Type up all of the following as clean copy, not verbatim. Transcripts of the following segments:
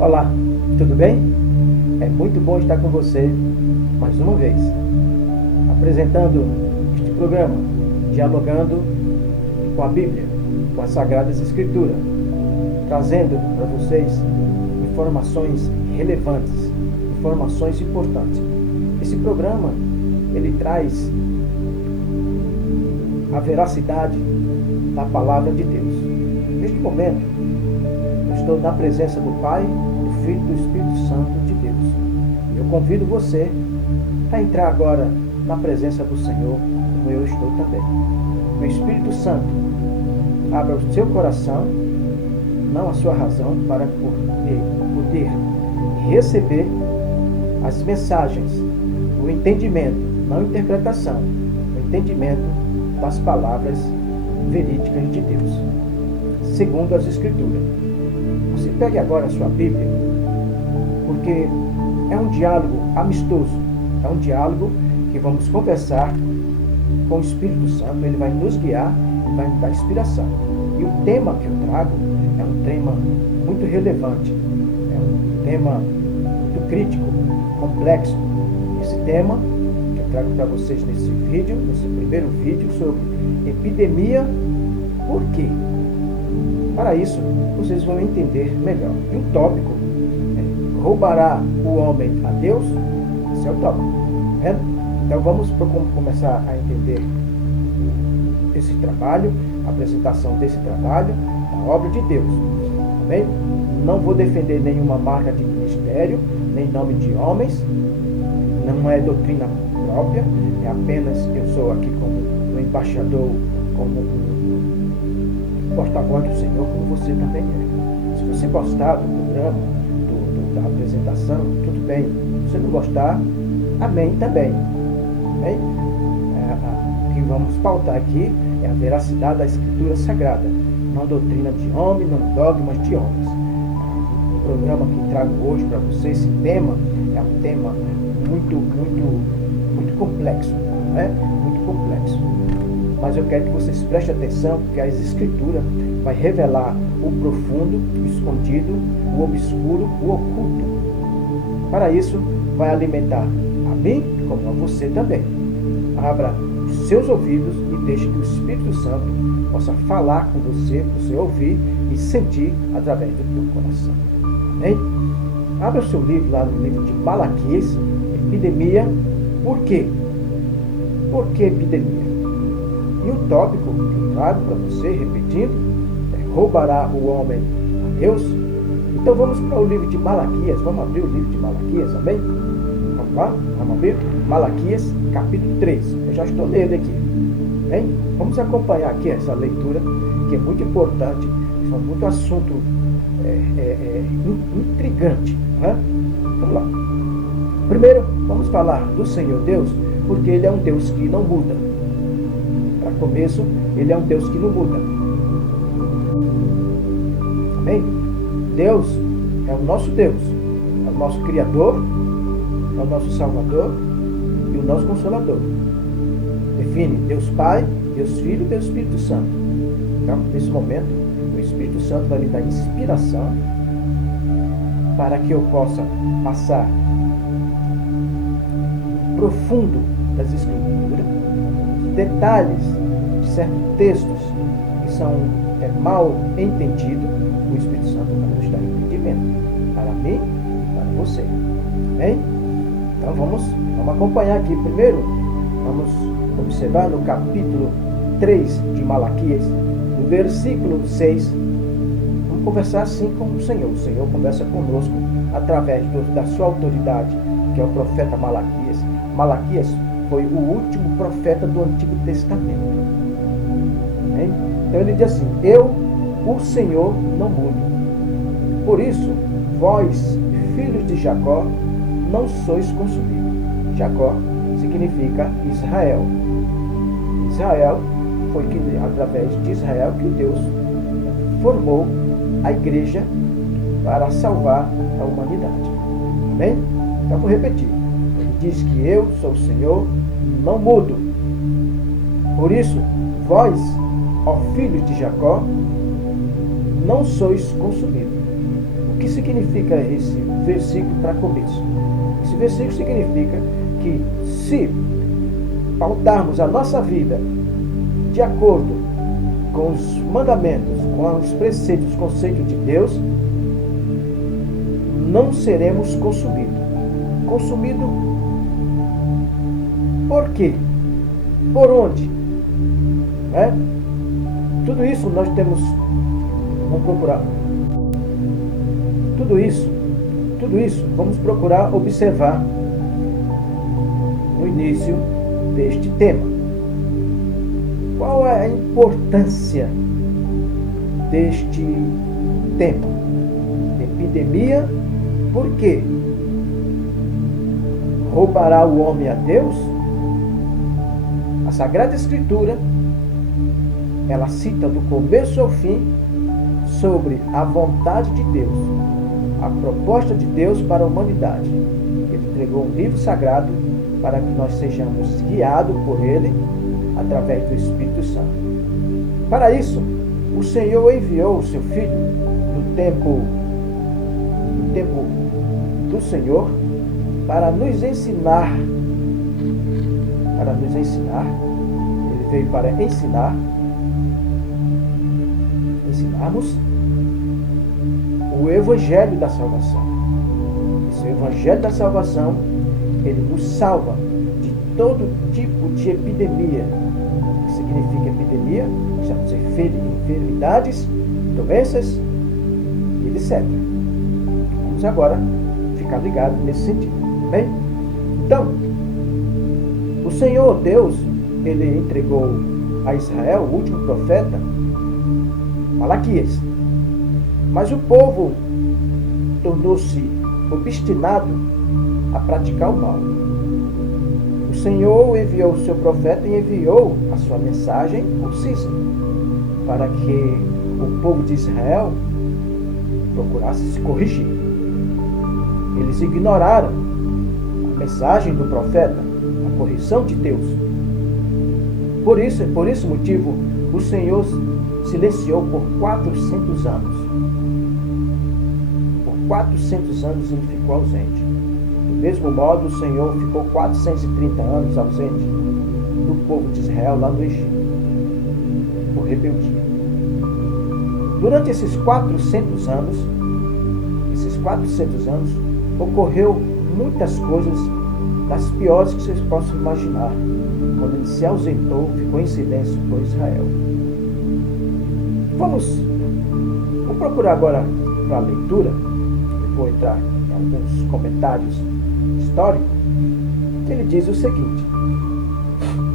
Olá, tudo bem? É muito bom estar com você mais uma vez, apresentando este programa, dialogando com a Bíblia, com as Sagradas Escrituras, trazendo para vocês informações relevantes, informações importantes. Esse programa, ele traz a veracidade da Palavra de Deus. Neste momento, eu estou na presença do Pai, do Filho e do Espírito Santo de Deus. E eu convido você a entrar agora na presença do Senhor, como eu estou também. O Espírito Santo, abra o seu coração, não a sua razão, para poder receber as mensagens, o entendimento, não a interpretação, o entendimento das palavras verídicas de Deus, segundo as Escrituras. Você pegue agora a sua Bíblia, porque é um diálogo amistoso, é um diálogo que vamos conversar com o Espírito Santo. Ele vai nos guiar e vai nos dar inspiração. E o tema que eu trago é um tema muito relevante, é um tema muito crítico, complexo. Esse tema que eu trago para vocês nesse primeiro vídeo, sobre epidemia. Por quê? Para isso, vocês vão entender melhor. E o tópico é: roubará o homem a Deus? Esse é o tópico. Então vamos começar a entender esse trabalho, a apresentação desse trabalho, a obra de Deus. Amém? Não vou defender nenhuma marca de ministério, nem nome de homens, não é doutrina própria, é apenas eu sou aqui como um embaixador, como um porta-voz do Senhor, como você também é. Se você gostar do programa, da apresentação, tudo bem. Se você não gostar, amém também. Amém? O que vamos pautar aqui é a veracidade da Escritura Sagrada, não doutrina de homem, não dogmas de homens. O programa que trago hoje para você, esse tema, é um tema muito complexo, né? Muito complexo. Mas eu quero que vocês prestem atenção, porque as Escrituras vai revelar o profundo, o escondido, o obscuro, o oculto. Para isso, vai alimentar a mim, como a você também. Abra os seus ouvidos e deixe que o Espírito Santo possa falar com você, você ouvir e sentir através do teu coração. Amém? Abra o seu livro lá no livro de Malaquias, epidemia. Por quê? Por que epidemia? E o tópico que eu trago para você, repetindo, é: roubará o homem a Deus? Então vamos para o livro de Malaquias. Vamos abrir o livro de Malaquias, amém? Vamos lá? Vamos abrir? Malaquias, capítulo 3. Eu já estou nele aqui. Bem? Vamos acompanhar aqui essa leitura, que é muito importante. São muito assunto intrigante. Né? Vamos lá. Primeiro, vamos falar do Senhor Deus, porque Ele é um Deus que não muda. Para começo, Ele é um Deus que não muda. Amém? Deus é o nosso Deus, é o nosso Criador, é o nosso Salvador e o nosso Consolador. Define Deus Pai, Deus Filho e Deus Espírito Santo. Então, nesse momento, o Espírito Santo vai me dar inspiração para que eu possa passar profundo das Escrituras, detalhes de certos textos que são mal entendidos. O Espírito Santo vai nos dar entendimento para mim e para você. Amém? Então vamos acompanhar aqui. Primeiro, vamos observar no capítulo 3 de Malaquias, no versículo 6. Vamos conversar assim com o Senhor. O Senhor conversa conosco através da sua autoridade, que é o profeta Malaquias. Malaquias foi o último profeta do Antigo Testamento. Amém? Então ele diz assim: eu, o Senhor, não mudo. Por isso, vós, filhos de Jacó, não sois consumidos. Jacó significa Israel. Israel foi através de Israel que Deus formou a igreja para salvar a humanidade. Amém? Então vou repetir. Ele diz que eu sou o Senhor, não mudo. Por isso, vós, ó filhos de Jacó, não sois consumidos. O O que significa esse versículo para começo? Esse versículo significa que se pautarmos a nossa vida de acordo com os mandamentos, com os preceitos, os conceitos de Deus, não seremos consumidos. Consumido por quê? Por onde? Tudo isso nós temos, vamos procurar. Tudo isso, vamos procurar observar no início deste tema. Qual é a importância deste tema? Epidemia, por quê? Roubará o homem a Deus? A Sagrada Escritura, ela cita do começo ao fim sobre a vontade de Deus, a proposta de Deus para a humanidade. Ele entregou um livro sagrado para que nós sejamos guiados por ele através do Espírito Santo. Para isso, o Senhor enviou o seu Filho no tempo do Senhor para nos ensinar. Ele veio para ensinarmos o Evangelho da salvação. Esse Evangelho da salvação, ele nos salva de todo tipo de epidemia. O que significa epidemia? São enfermidades, doenças e etc. Vamos agora ficar ligados nesse sentido. Bem? Então, o Senhor Deus, ele entregou a Israel, o último profeta, Malaquias. Mas o povo tornou-se obstinado a praticar o mal. O Senhor enviou o seu profeta e enviou a sua mensagem concisa para que o povo de Israel procurasse se corrigir. Eles ignoraram a mensagem do profeta, a correção de Deus. Por esse motivo, o Senhor silenciou por 400 anos. Por 400 anos ele ficou ausente. Do mesmo modo, o Senhor ficou 430 anos ausente do povo de Israel lá no Egito, por rebeldia. Durante esses 400 anos, ocorreu muitas coisas das piores que vocês possam imaginar. Quando ele se ausentou, ficou em silêncio por Israel. Vamos procurar agora para a leitura. Eu vou entrar em alguns comentários históricos. Ele diz o seguinte,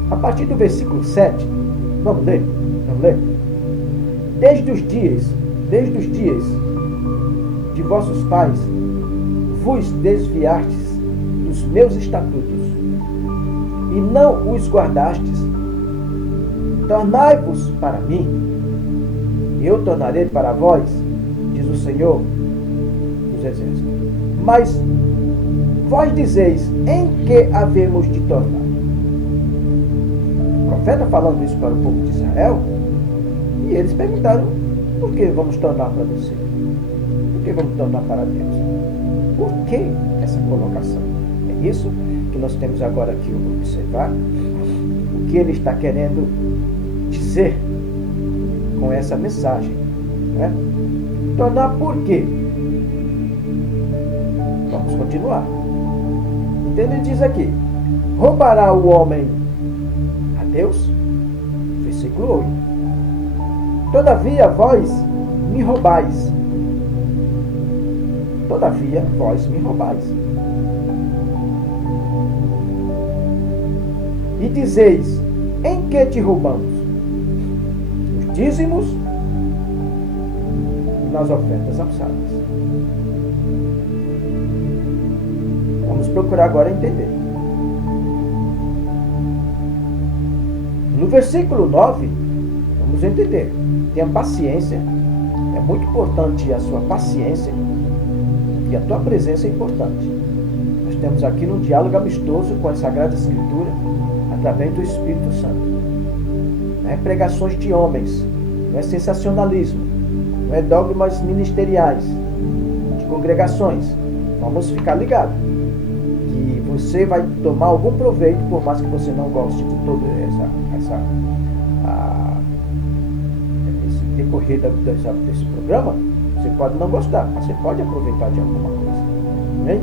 a partir do versículo 7, vamos ler? Desde os dias de vossos pais, vos desviastes dos meus estatutos, e não os guardastes. Tornai-vos para mim, e eu tornarei para vós, diz o Senhor dos Exércitos. Mas vós dizeis, em que havemos de tornar? O profeta falando isso para o povo de Israel, e eles perguntaram, por que vamos tornar para você? Por que vamos tornar para Deus? Por que essa colocação? É isso que nós temos agora que observar, o que ele está querendo dizer com essa mensagem. Tornar por quê? Vamos continuar. Então ele diz aqui, roubará o homem a Deus? Versículo 8. Todavia vós me roubais. Todavia vós me roubais. E dizeis, em que te roubamos? Os dízimos e nas ofertas alçadas. Vamos procurar agora entender. No versículo 9, vamos entender. Tenha paciência. É muito importante a sua paciência. E a tua presença é importante. Nós temos aqui um diálogo amistoso com a Sagrada Escritura, através do Espírito Santo. Não é pregações de homens, não é sensacionalismo, não é dogmas ministeriais congregações. Vamos ficar ligados. Que você vai tomar algum proveito, por mais que você não goste de todo esse decorrer desse programa. Você pode não gostar, mas você pode aproveitar de alguma coisa. Né?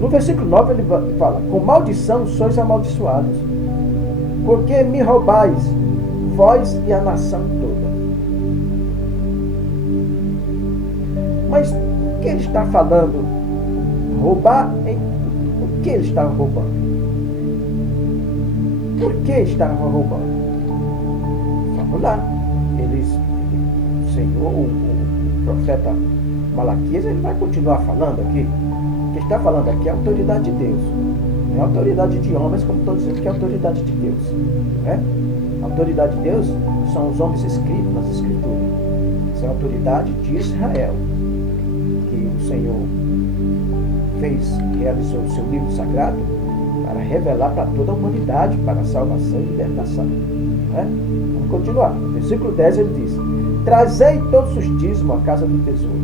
No versículo 9 ele fala: com maldição sois amaldiçoados, porque me roubais, vós e a nação toda. Mas o que ele está falando? Roubar? O que ele está roubando? Por que estava roubando? Vamos lá. O Senhor, o profeta Malaquias, ele vai continuar falando aqui. O que está falando aqui é a autoridade de Deus. Não é a autoridade de homens, como estou dizendo que é a autoridade de Deus. Né? A autoridade de Deus são os homens escritos nas Escrituras. Essa é a autoridade de Israel, que o Senhor realizou o seu livro sagrado para revelar para toda a humanidade, para a salvação e libertação. Né? Vamos continuar. Versículo 10 ele diz: trazei todos os dízimos à casa do tesouro,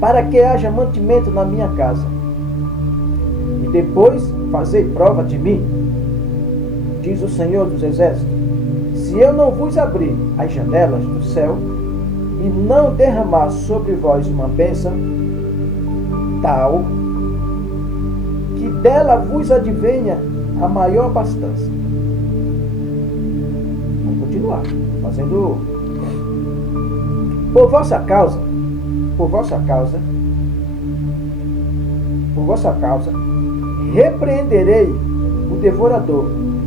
para que haja mantimento na minha casa, e depois fazei prova de mim, diz o Senhor dos Exércitos, se eu não vos abrir as janelas do céu e não derramar sobre vós uma bênção tal que dela vos advenha a maior abastança. Vamos continuar fazendo. Por vossa causa, repreenderei o devorador,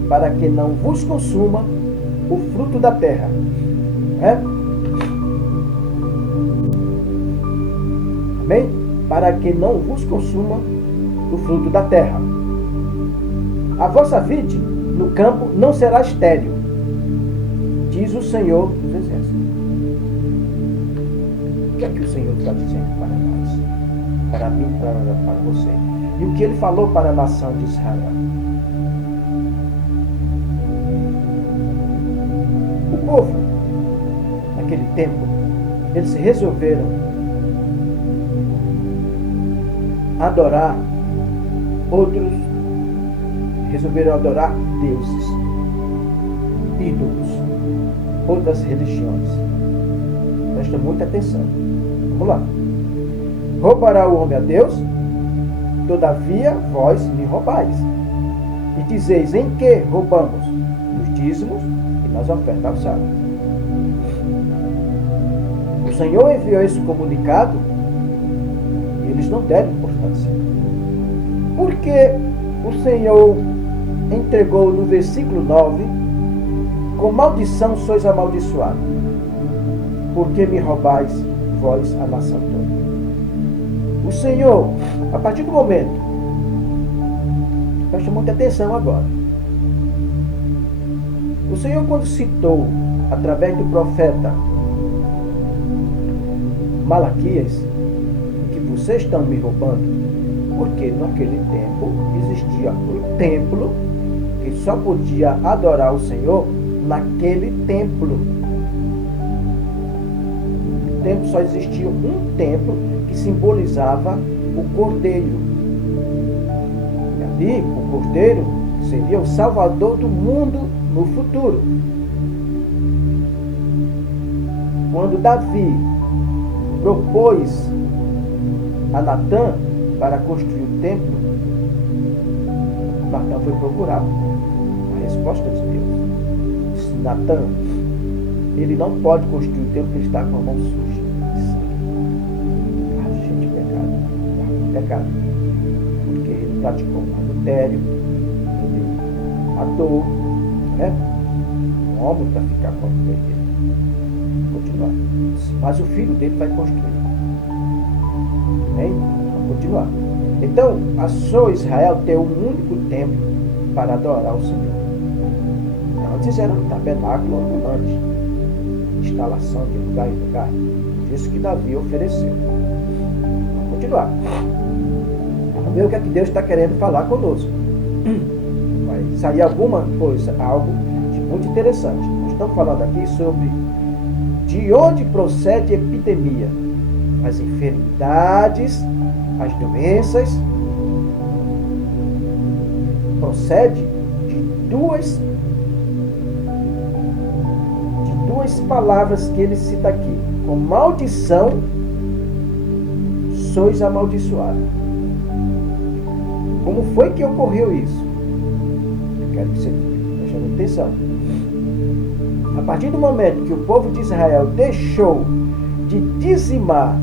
para que não vos consuma o fruto da terra. Amém? Para que não vos consuma o fruto da terra. A vossa vide no campo não será estéril, diz o Senhor dos Exércitos. O que é que o Senhor está dizendo para nós? Para mim, para você. E o que ele falou para a nação de Israel? O povo, naquele tempo, eles resolveram adorar deuses, ídolos, outras religiões. Presta muita atenção. Vamos lá. Roubará o homem a Deus? Todavia vós me roubais. E dizeis: em que roubamos? Nos dízimos e nas ofertas alçadas. O Senhor enviou esse comunicado e eles não deram importância. Por que o Senhor entregou no versículo 9: com maldição sois amaldiçoados, porque me roubais vós a nação toda? O Senhor, a partir do momento, preste muita atenção agora. O Senhor, quando citou através do profeta Malaquias que vocês estão me roubando, porque naquele tempo existia um templo que só podia adorar o Senhor naquele templo. No templo só existia um templo que simbolizava o Cordeiro. E ali, o Cordeiro seria o Salvador do mundo no futuro. Quando Davi propôs a Natã para construir o templo, Natã foi procurar a resposta de Deus. Disse: Natã, ele não pode construir o templo porque ele está com a mão suja. Gente, pecado. Porque ele praticou um adultério, ele matou, né? Um homem para ficar com a mulher dele. Continuar. Mas o filho dele vai construir. Amém? Vamos continuar. Então, a sua Israel tem um único templo para adorar o Senhor. Antes era um tabernáculo ambulante, instalação de lugar em lugar. Isso que Davi ofereceu. Vamos continuar. Vamos ver o que é que Deus está querendo falar conosco. Vai sair alguma coisa, algo de muito interessante. Nós estamos falando aqui sobre de onde procede a epidemia. as enfermidades, as doenças, procede de duas palavras que ele cita aqui. Com maldição sois amaldiçoados. Como foi que ocorreu isso? Eu quero que você preste atenção. A partir do momento que o povo de Israel deixou de dizimar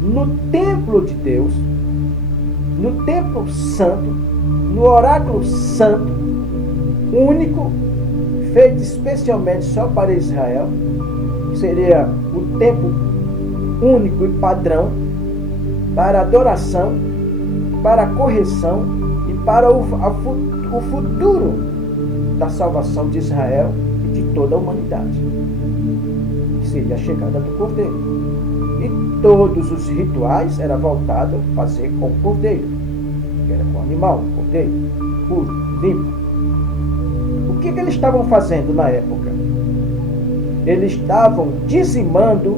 no templo de Deus, no templo santo, no oráculo santo, único, feito especialmente só para Israel, seria o templo único e padrão para adoração, para correção e para o futuro da salvação de Israel e de toda a humanidade, que seria a chegada do Cordeiro. E todos os rituais eram voltados a fazer com o Cordeiro, que era com o animal, o Cordeiro, puro, limpo. O que eles estavam fazendo na época? Eles estavam dizimando,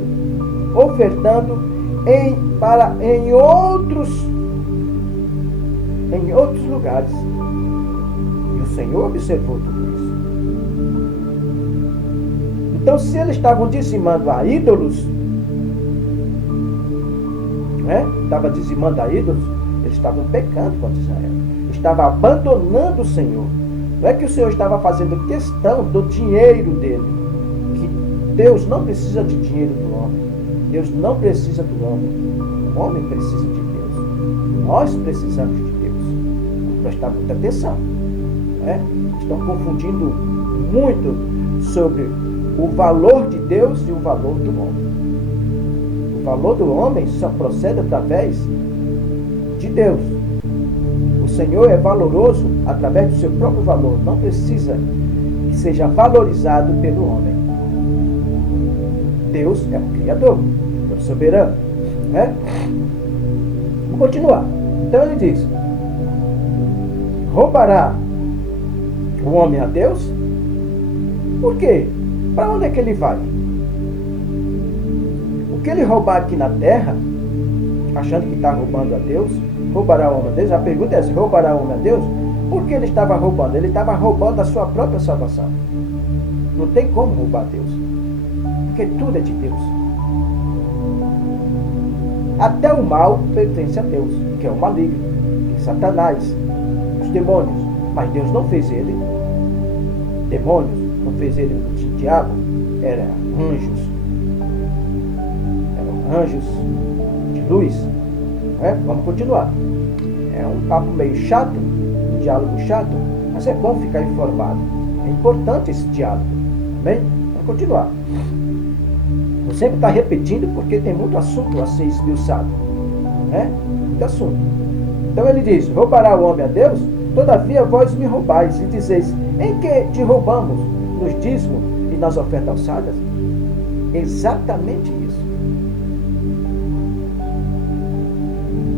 ofertando em outros lugares. E o Senhor observou tudo isso. Então, se eles estavam dizimando a ídolos, estavam dizimando a ídolos, eles estavam pecando contra Israel. Estavam abandonando o Senhor. Não é que o Senhor estava fazendo questão do dinheiro dele. Que Deus não precisa de dinheiro do homem. Deus não precisa do homem. O homem precisa de Deus. Nós precisamos de Deus. Vamos prestar muita atenção. Estão confundindo muito sobre o valor de Deus e o valor do homem. O valor do homem só procede através de Deus. O Senhor é valoroso através do seu próprio valor. Não precisa que seja valorizado pelo homem. Deus é o Criador, é o soberano. Vamos continuar. Então ele diz: roubará o homem a Deus? Por quê? Para onde é que ele vai? O que ele roubar aqui na terra, achando que está roubando a Deus, roubará o homem a Deus? A pergunta é: roubará o homem a Deus? Por que ele estava roubando? Ele estava roubando a sua própria salvação. Não tem como roubar Deus, porque tudo é de Deus. Até o mal pertence a Deus, que é o maligno, que é Satanás, os demônios. Mas Deus não fez ele demônios, não fez ele o diabo, eram anjos de luz. Vamos continuar. É um papo meio chato, um diálogo chato, mas é bom ficar informado. É importante esse diálogo. Amém? Vamos continuar. Eu sempre estou repetindo porque tem muito assunto a ser esmiuçado. Muito assunto. Então ele diz: roubará o homem a Deus? Todavia vós me roubais e dizeis: em que te roubamos? Nos dízimos e nas ofertas alçadas? Exatamente isso.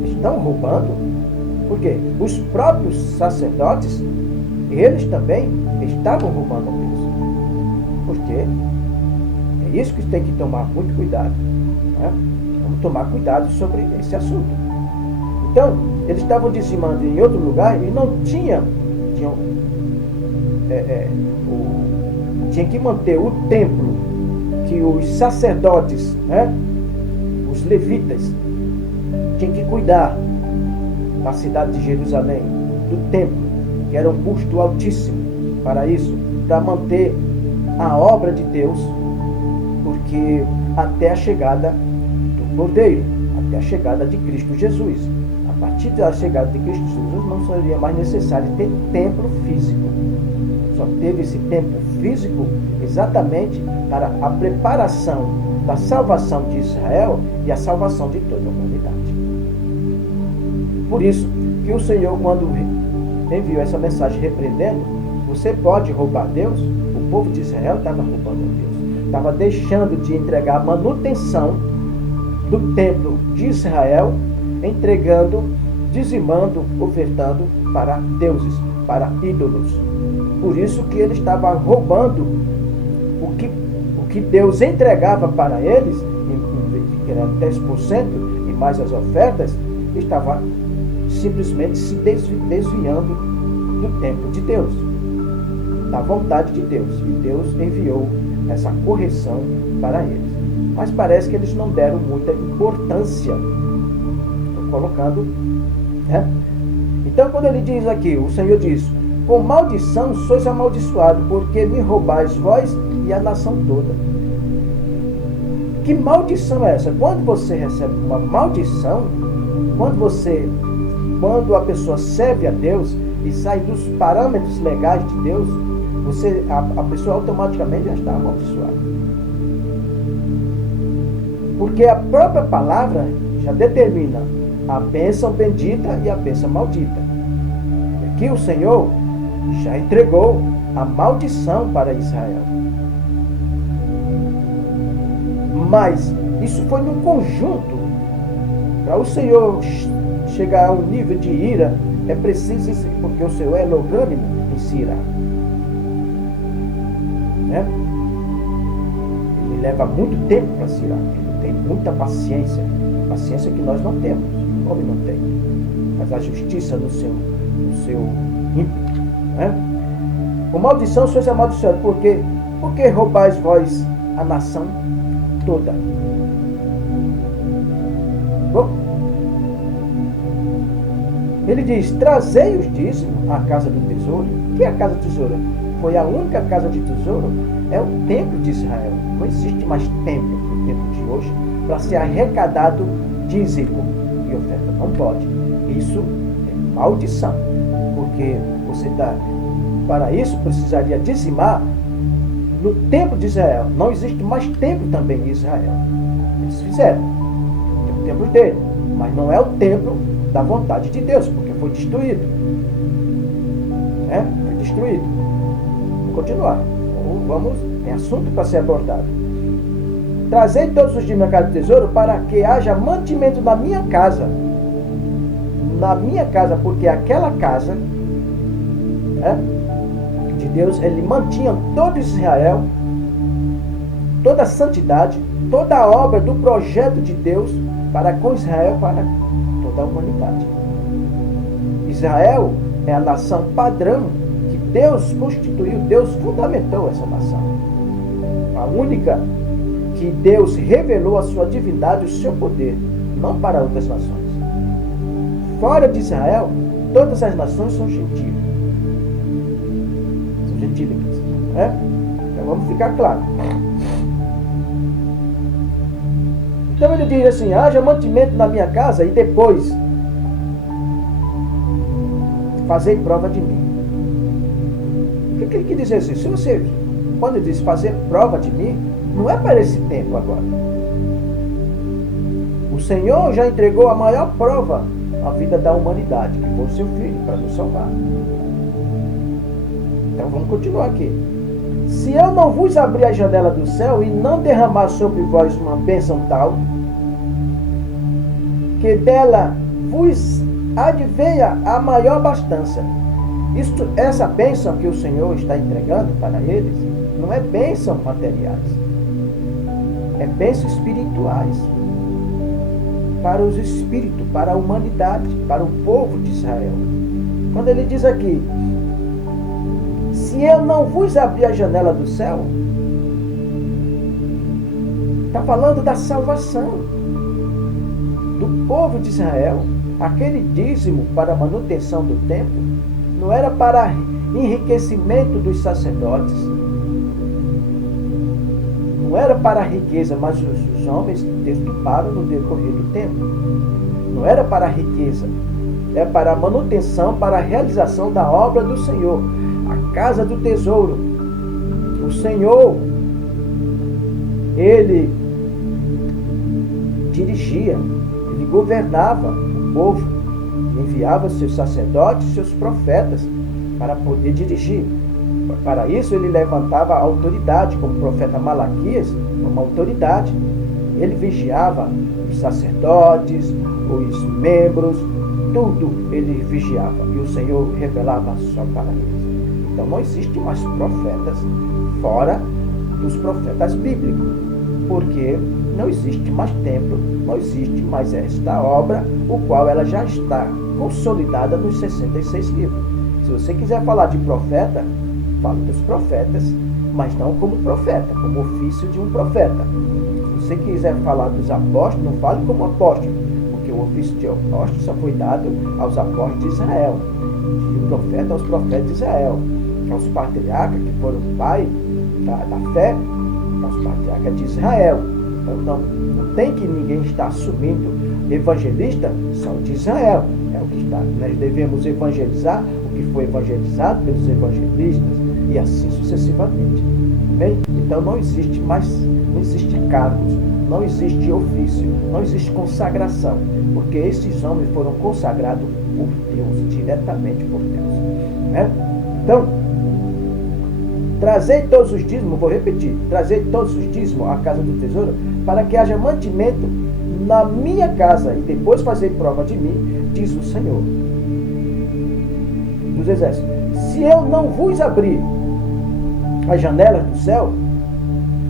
Estão roubando, porque os próprios sacerdotes, eles também estavam roubando a Deus. Por quê? É isso que tem que tomar muito cuidado. Vamos tomar cuidado sobre esse assunto. Então, eles estavam dizimando em outro lugar e não tinha que manter o templo que os sacerdotes, os levitas, tinham que cuidar na cidade de Jerusalém, do templo, que era um custo altíssimo para isso, para manter a obra de Deus, porque até a chegada do Cordeiro, até a chegada de Cristo Jesus. A partir da chegada de Cristo Jesus não seria mais necessário ter templo físico. Só teve esse templo físico exatamente para a preparação da salvação de Israel e a salvação de toda a humanidade. Por isso que o Senhor, quando enviou essa mensagem repreendendo: você pode roubar Deus? O povo de Israel estava roubando a Deus. Estava deixando de entregar a manutenção do templo de Israel, entregando, dizimando, ofertando para deuses, para ídolos. Por isso que ele estava roubando o que Deus entregava para eles, que era 10%, demais as ofertas, estava simplesmente se desviando do tempo de Deus, da vontade de Deus. E Deus enviou essa correção para eles. Mas parece que eles não deram muita importância. Estou colocando, né? Então, quando ele diz aqui, o Senhor diz: com maldição sois amaldiçoados, porque me roubais vós e a nação toda. Que maldição é essa? Quando você recebe uma maldição, quando a pessoa serve a Deus e sai dos parâmetros legais de Deus, a pessoa automaticamente já está amaldiçoada. Porque a própria palavra já determina a bênção bendita e a bênção maldita. E aqui o Senhor já entregou a maldição para Israel. Mas isso foi num conjunto. Para o Senhor chegar a um nível de ira, é preciso, porque o Senhor é longânimo em se irar. Né? Ele leva muito tempo para se irar. Ele tem muita paciência. Paciência que nós não temos. O homem não tem. Mas a justiça no seu ímpeto. Né? Com maldição sois amaldiçoados. Por quê? Porque roubais vós a nação toda. Bom, ele diz: trazei os dízimos à casa do tesouro. O que é a casa do tesouro? Foi a única casa de tesouro, é o templo de Israel. Não existe mais templo no tempo de hoje para ser arrecadado dízimo e oferta. Não pode. Isso é maldição. Porque para isso precisaria dizimar no templo de Israel. Não existe mais templo também em Israel. Eles fizeram. Tem o templo dele. Mas não é o templo da vontade de Deus, porque foi destruído. Foi destruído. Vamos continuar. Tem assunto para ser abordado. Trazei todos os dias na casa do tesouro para que haja mantimento na minha casa. Na minha casa, porque aquela casa de Deus, ele mantinha todo Israel, toda a santidade, toda a obra do projeto de Deus para com Israel, para toda a humanidade. Israel é a nação padrão que Deus constituiu, Deus fundamentou essa nação. A única que Deus revelou a sua divindade, o seu poder, não para outras nações. Fora de Israel, todas as nações são gentios. São gentílicas. Então vamos ficar claro. Então ele diz assim: haja mantimento na minha casa e depois fazei prova de mim. O que ele quer dizer assim? Se você, quando ele diz fazer prova de mim, não é para esse tempo agora. O Senhor já entregou a maior prova à vida da humanidade, que foi o seu Filho, para nos salvar. Então vamos continuar aqui. Se eu não vos abrir a janela do céu e não derramar sobre vós uma bênção tal, que dela vos advenha a maior abastança. Essa bênção que o Senhor está entregando para eles, não é bênção materiais, é bênçãos espirituais, para os espíritos, para a humanidade, para o povo de Israel. Quando ele diz aqui: se eu não vos abrir a janela do céu, está falando da salvação do povo de Israel. Aquele dízimo para a manutenção do templo não era para enriquecimento dos sacerdotes, não era para a riqueza, mas os homens deturparam no decorrer do tempo. Não era para a riqueza, é para a manutenção, para a realização da obra do Senhor. A casa do tesouro. O Senhor, ele dirigia, ele governava o povo, ele enviava seus sacerdotes, seus profetas para poder dirigir. Para isso ele levantava a autoridade, como o profeta Malaquias, uma autoridade. Ele vigiava os sacerdotes, os membros, tudo ele vigiava. E o Senhor revelava só para eles. Então não existe mais profetas fora dos profetas bíblicos. porque não existe mais templo, não existe mais esta obra, o qual ela já está consolidada nos 66 livros. Se você quiser falar de profeta, fale dos profetas, mas não como profeta, como ofício de um profeta. Se você quiser falar dos apóstolos, não fale como apóstolo, porque o ofício de apóstolo só foi dado aos apóstolos de Israel, de profeta aos profetas de Israel, aos patriarcas que foram pai da fé, aos patriarcas de Israel. Então não tem que ninguém estar assumindo evangelista só de Israel. É o que está. Nós devemos evangelizar o que foi evangelizado pelos evangelistas e assim sucessivamente. Bem? Então não existe mais, não existe cargos, não existe ofício, não existe consagração, porque esses homens foram consagrados por Deus, diretamente por Deus. Né? Então, trazei todos os dízimos, vou repetir, trazei todos os dízimos à casa do tesouro, para que haja mantimento na minha casa, e depois fazei prova de mim, diz o Senhor dos exércitos. Se eu não vos abrir as janelas do céu,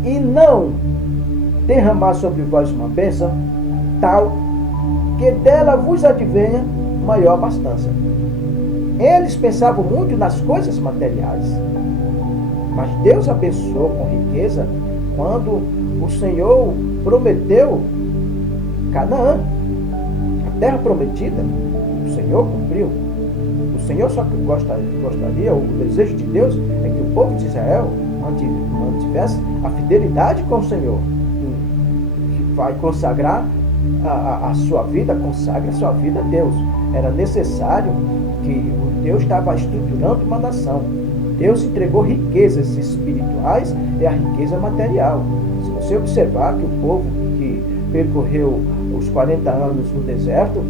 e não derramar sobre vós uma bênção, tal que dela vos advenha maior abastança. Eles pensavam muito nas coisas materiais, mas Deus abençoou com riqueza quando o Senhor prometeu Canaã, a terra prometida. O Senhor cumpriu. O Senhor só que gostaria, o desejo de Deus é que o povo de Israel mantivesse a fidelidade com o Senhor, que vai consagrar a sua vida, consagra a sua vida a Deus. Era necessário que Deus estava estruturando uma nação. Deus entregou riquezas espirituais e a riqueza material. Se você observar que o povo que percorreu os 40 anos no deserto,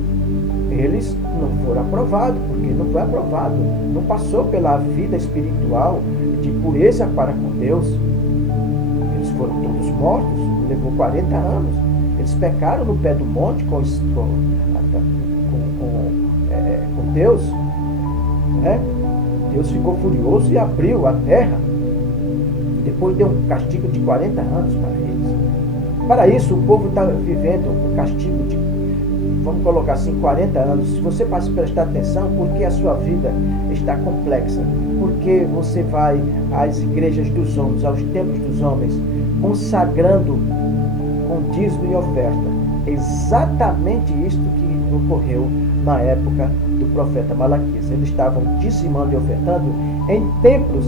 eles não foram aprovados, porque não foi aprovado, não passou pela vida espiritual de pureza para com Deus. Eles foram todos mortos, levou 40 anos. Eles pecaram no pé do monte com Deus. Né? Deus ficou furioso e abriu a terra. E depois deu um castigo de 40 anos para eles. Para isso, o povo está vivendo um castigo de, vamos colocar assim, 40 anos. Se você prestar atenção, porque a sua vida está complexa, porque você vai às igrejas dos homens, aos templos dos homens, consagrando com dízimo e oferta. Exatamente isto que ocorreu na época do profeta Malaquias. Eles estavam dizimando e ofertando em templos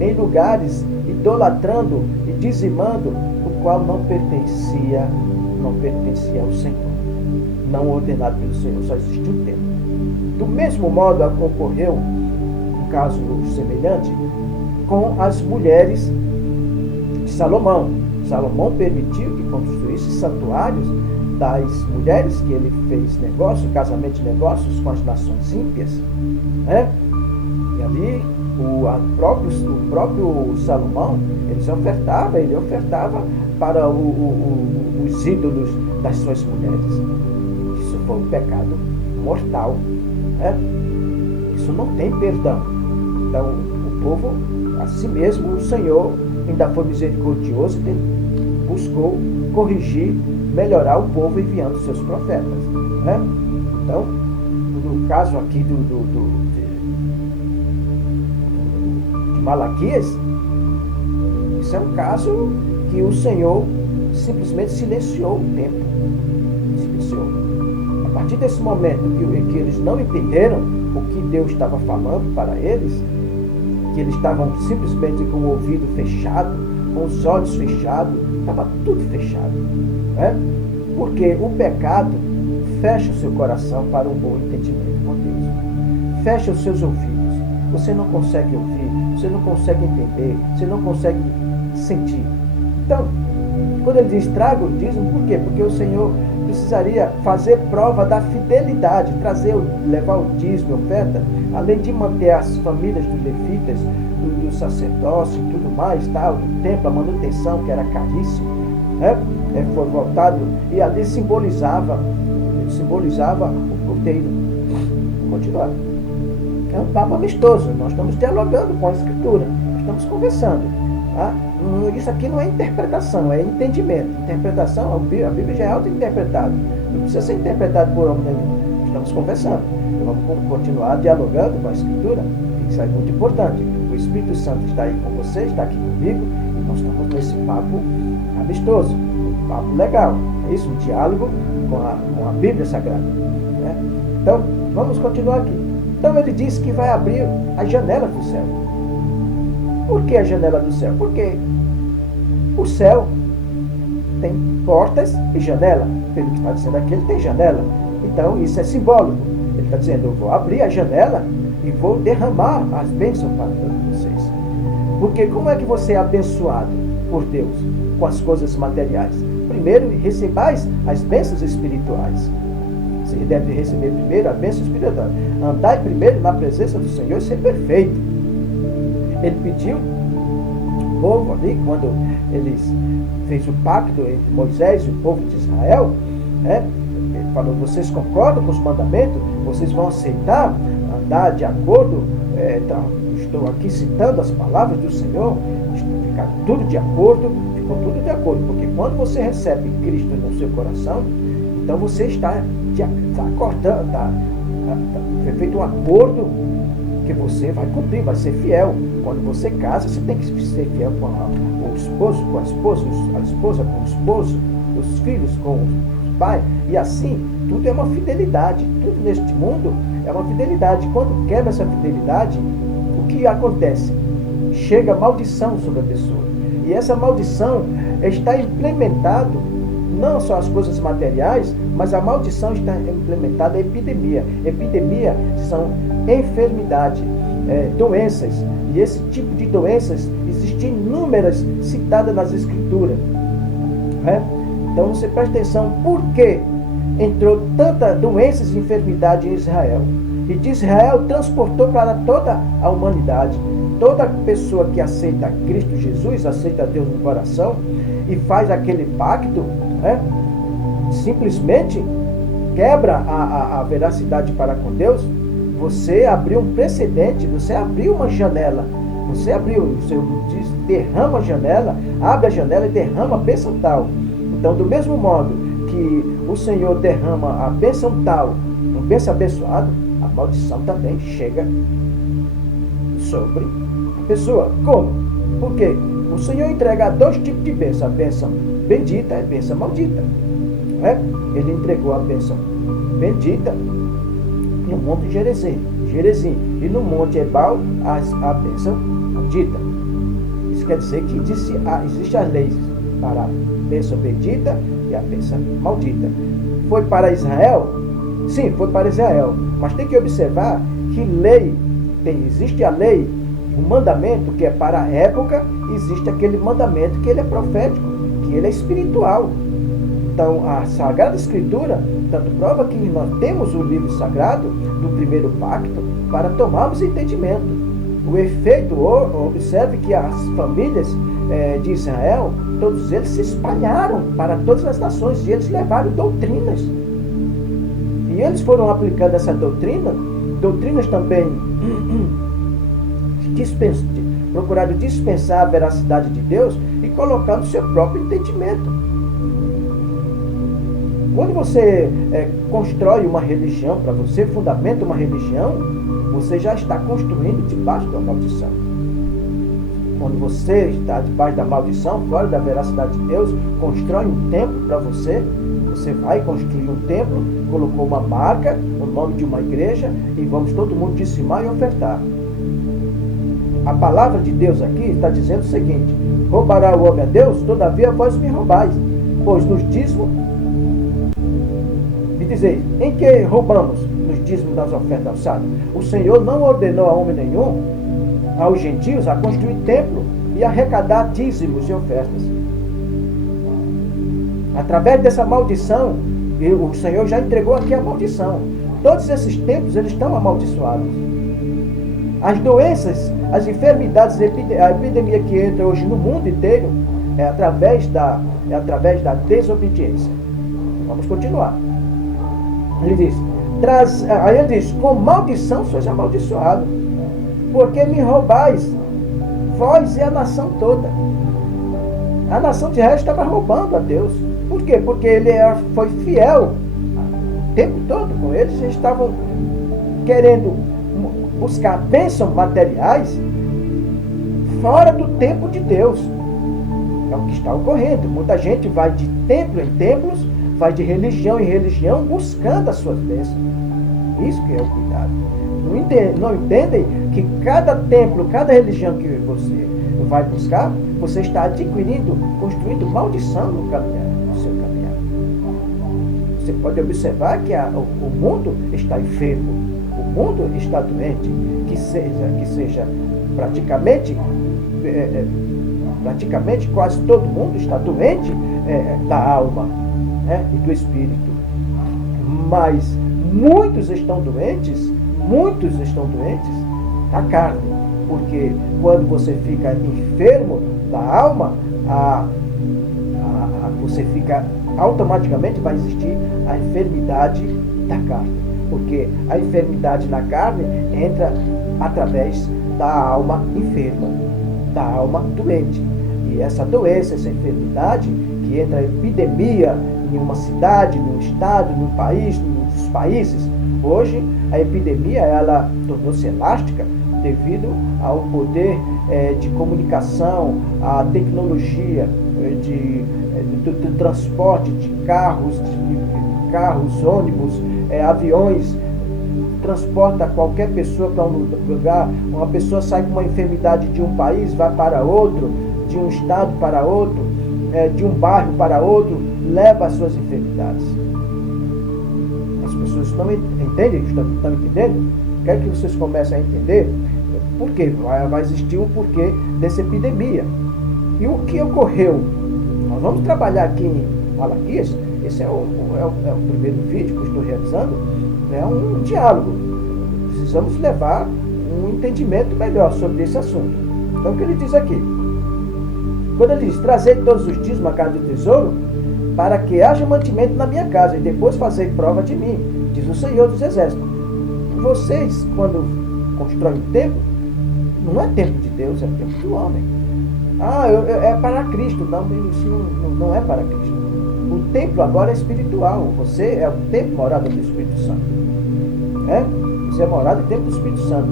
em lugares, idolatrando e dizimando, o qual não pertencia ao Senhor, não ordenado pelo Senhor, só existia um templo. Do mesmo modo ocorreu um caso semelhante com as mulheres de Salomão. Salomão permitiu que construísse santuários das mulheres, que ele fez casamento de negócios com as nações ímpias, né? E ali o próprio Salomão, ele ofertava para os ídolos das suas mulheres. Isso foi um pecado mortal, né? Isso não tem perdão. Então o povo, assim mesmo, o Senhor ainda foi misericordioso e buscou corrigir, melhorar o povo enviando seus profetas, né? Então, no caso aqui de Malaquias, isso é um caso que o Senhor simplesmente silenciou o tempo. Silenciou. A partir desse momento que eles não entenderam o que Deus estava falando para eles, que eles estavam simplesmente com o ouvido fechado, com os olhos fechados, estava tudo fechado, né? Porque o pecado fecha o seu coração para um bom entendimento com Deus. Fecha os seus ouvidos. Você não consegue ouvir, você não consegue entender, você não consegue sentir. Então, quando ele diz traga o dízimo, por quê? Porque o Senhor precisaria fazer prova da fidelidade, levar o dízimo, a oferta, além de manter as famílias dos levitas, do sacerdócio e tudo mais, tal, do templo, a manutenção, que era caríssimo, né? Foi voltado, e ali simbolizava o porteiro. Vou continuar. É um papo amistoso, nós estamos dialogando com a Escritura, nós estamos conversando, tá? Isso aqui não é interpretação, é entendimento. Interpretação, a Bíblia já é auto-interpretada. Não precisa ser interpretado por homem nenhum. Estamos conversando. Então vamos continuar dialogando com a Escritura. Isso é muito importante. O Espírito Santo está aí com você, está aqui comigo, e nós estamos nesse papo amistoso, um papo legal. É isso, um diálogo com a Bíblia Sagrada. Né? Então, vamos continuar aqui. Então ele diz que vai abrir a janela do céu. Por que a janela do céu? Porque o céu tem portas e janela. Pelo que está dizendo aqui, ele tem janela. Então, isso é simbólico. Ele está dizendo, eu vou abrir a janela e vou derramar as bênçãos para todos vocês. Porque como é que você é abençoado por Deus com as coisas materiais? Primeiro, recebais as bênçãos espirituais. Você deve receber primeiro a bênção espiritual. Andai primeiro na presença do Senhor e ser perfeito. Ele pediu o povo ali, quando ele fez o pacto entre Moisés e o povo de Israel, ele falou, vocês concordam com os mandamentos? Vocês vão aceitar andar de acordo? Estou aqui citando as palavras do Senhor, ficar tudo de acordo, ficou tudo de acordo, porque quando você recebe Cristo no seu coração, então você está acordando, foi feito um acordo que você vai cumprir, vai ser fiel. Quando você casa, você tem que ser fiel com o esposo, com a esposa com o esposo, os filhos com o pai, e assim, tudo é uma fidelidade, tudo neste mundo é uma fidelidade. Quando quebra essa fidelidade, o que acontece? Chega maldição sobre a pessoa, e essa maldição está implementada, não só as coisas materiais, mas a maldição está implementada a epidemia. Epidemia são enfermidades, doenças, e esse tipo de doenças existem inúmeras citadas nas Escrituras. Então você presta atenção, por que entrou tanta doenças e enfermidade em Israel? E de Israel transportou para toda a humanidade. Toda pessoa que aceita Cristo Jesus, aceita Deus no coração e faz aquele pacto, simplesmente quebra a veracidade para com Deus. Você abriu um precedente, você abriu uma janela, você abriu, o Senhor diz, derrama a janela, abre a janela e derrama a bênção tal. Então, do mesmo modo que o Senhor derrama a bênção tal, um bênção abençoado, a maldição também chega sobre a pessoa. Como? Porque o Senhor entrega dois tipos de bênção, a bênção bendita e a bênção maldita. Ele entregou a bênção bendita no Monte Gerizim, e no Monte Ebal a bênção maldita. Isso quer dizer que existem as leis para a bênção bendita e a bênção maldita. Foi para Israel? Sim, foi para Israel. Mas tem que observar que existe a lei, um mandamento que é para a época, existe aquele mandamento que ele é profético, que ele é espiritual. Então, a Sagrada Escritura tanto prova que nós temos o livro sagrado do primeiro pacto para tomarmos entendimento. O efeito, observe que as famílias de Israel, todos eles se espalharam para todas as nações e eles levaram doutrinas. E eles foram aplicando essa doutrinas também procuraram dispensar a veracidade de Deus e colocando o seu próprio entendimento. Quando você constrói uma religião para você, fundamenta uma religião, você já está construindo debaixo da maldição. Quando você está debaixo da maldição, fora da veracidade de Deus, constrói um templo para você, você vai construir um templo, colocou uma marca, o nome de uma igreja, e vamos todo mundo dizimar e ofertar. A palavra de Deus aqui está dizendo o seguinte: roubará o homem a Deus? Todavia vós me roubais, pois nos dízimos, me dizeis, em que roubamos? Nos dízimos das ofertas alçadas. O Senhor não ordenou a homem nenhum, aos gentios, a construir templo e arrecadar dízimos e ofertas. Através dessa maldição, o Senhor já entregou aqui a maldição. Todos esses templos, eles estão amaldiçoados. As doenças, as enfermidades, a epidemia que entra hoje no mundo inteiro é através da desobediência. Vamos continuar. Ele diz, com maldição sois amaldiçoados, porque me roubais, vós e a nação toda. A nação de Israel estava roubando a Deus. Por quê? Porque ele foi fiel o tempo todo com eles. Eles estavam querendo buscar bênçãos materiais fora do templo de Deus. É o que está ocorrendo. Muita gente vai de templo em templos, vai de religião em religião, buscando as suas bênçãos. Isso que é o cuidado. Não entendem que cada templo, cada religião que você vai buscar, você está adquirindo, construindo maldição no seu caminhar. Você pode observar que o mundo está enfermo, o mundo está doente, que seja praticamente quase todo mundo está doente da alma, e do espírito. Mas muitos estão doentes da carne, porque quando você fica enfermo da alma, você fica automaticamente, vai existir a enfermidade da carne, porque a enfermidade na carne entra através da alma enferma, da alma doente. E essa doença, essa enfermidade, que entra epidemia em uma cidade, num estado, num país, nos países. Hoje, a epidemia, ela tornou-se elástica devido ao poder de comunicação, à tecnologia do transporte de carros, ônibus, aviões, transporta qualquer pessoa para um lugar. Uma pessoa sai com uma enfermidade de um país, vai para outro, de um estado para outro, de um bairro para outro, leva as suas enfermidades. As pessoas não entendem, estão entendendo? Quero que vocês comecem a entender por quê. Vai existir um porquê dessa epidemia. E o que ocorreu? Nós vamos trabalhar aqui em Malaquias. Esse é o primeiro vídeo que eu estou realizando. É um diálogo. Precisamos levar um entendimento melhor sobre esse assunto. Então, o que ele diz aqui? Quando ele diz, trazei todos os dias uma casa do tesouro, para que haja mantimento na minha casa, e depois fazei prova de mim, diz o Senhor dos Exércitos. Vocês, quando constroem um templo, não é templo de Deus, é templo do homem. É para Cristo. Não, isso não é para Cristo. O templo agora é espiritual. Você é o templo morada do Espírito Santo. Você é morada do templo do Espírito Santo.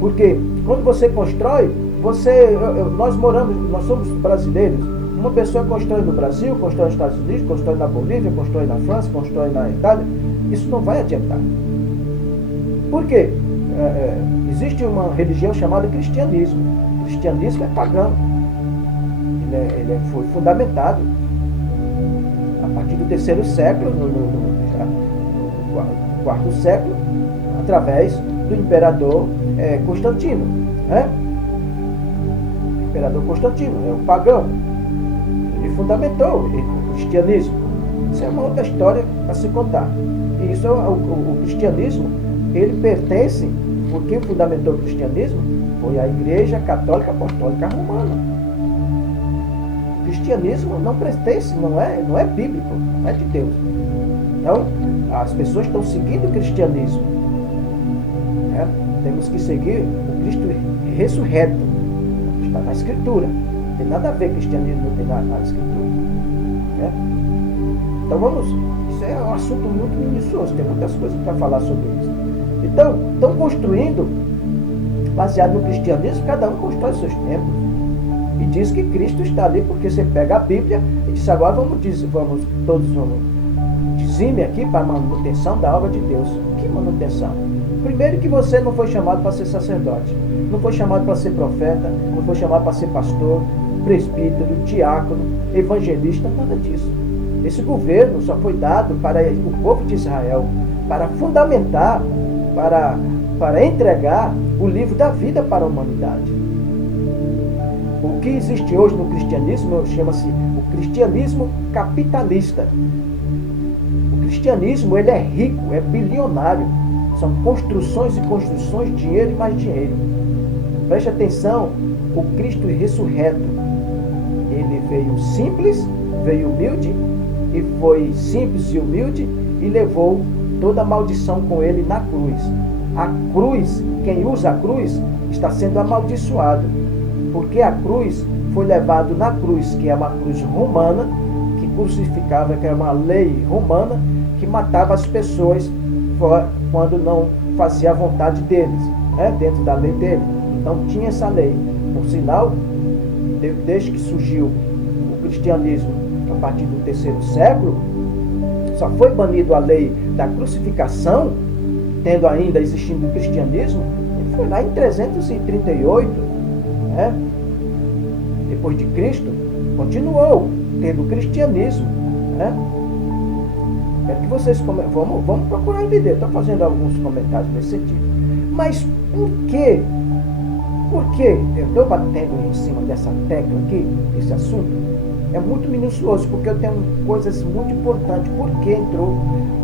Porque quando você constrói, nós somos brasileiros. Uma pessoa constrói no Brasil, constrói nos Estados Unidos, constrói na Bolívia, constrói na França, constrói na Itália. Isso não vai adiantar. Por quê? Existe uma religião chamada cristianismo. O cristianismo é pagão. Ele foi fundamentado a partir do 3º século, no 4º século, através do imperador Constantino. O imperador Constantino é um pagão. Ele fundamentou o cristianismo. Isso é uma outra história a se contar. E isso o cristianismo, ele pertence, porque fundamentou o cristianismo foi a Igreja Católica Apostólica Romana. O cristianismo não pertence, não é bíblico, não é de Deus. Então, as pessoas estão seguindo o cristianismo. Temos que seguir o Cristo ressurreto. Está na Escritura. Não tem nada a ver com cristianismo, não tem nada na Escritura. Então isso é um assunto muito minucioso, tem muitas coisas para falar sobre isso. Então, estão construindo, baseado no cristianismo, cada um constrói seus templos. E diz que Cristo está ali, porque você pega a Bíblia e diz, agora todos vamos dizime aqui para a manutenção da obra de Deus. Que manutenção? Primeiro que você não foi chamado para ser sacerdote, não foi chamado para ser profeta, não foi chamado para ser pastor, presbítero, diácono, evangelista, nada disso. Esse governo só foi dado para o povo de Israel, para fundamentar, para entregar o livro da vida para a humanidade. O que existe hoje no cristianismo chama-se o cristianismo capitalista. O cristianismo, ele é rico, é bilionário. São construções e construções, dinheiro e mais dinheiro. Preste atenção, o Cristo ressurreto, ele veio simples, veio humilde, e foi simples e humilde, e levou toda a maldição com ele na cruz. A cruz, quem usa a cruz, está sendo amaldiçoado, porque a cruz foi levado na cruz, que é uma cruz romana, que crucificava, que era uma lei romana, que matava as pessoas quando não fazia a vontade deles, né? Dentro da lei dele. Então tinha essa lei. Por sinal, desde que surgiu o cristianismo a partir do 3º século, só foi banido a lei da crucificação, tendo ainda existindo o cristianismo, e foi lá em 338, né? Depois de Cristo, continuou tendo o cristianismo, né? Quero que vocês vamos procurar entender. Estou fazendo alguns comentários nesse sentido. Mas por quê? Por que eu estou batendo em cima dessa tecla aqui, desse assunto? É muito minucioso, porque eu tenho coisas muito importantes. Por que entrou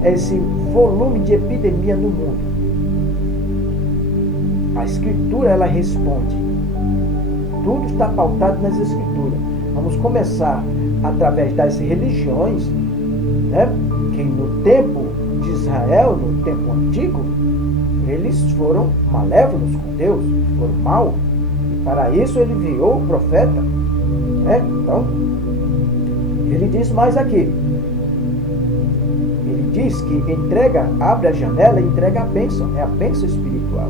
esse volume de epidemia no mundo? A Escritura, ela responde. Tudo está pautado nas Escrituras. Vamos começar através das religiões, né? Que no tempo de Israel, no tempo antigo, eles foram malévolos com Deus, foram mal. E para isso ele enviou o profeta, né? Então, ele diz mais aqui. Ele diz que abre a janela e entrega a bênção. É a bênção espiritual.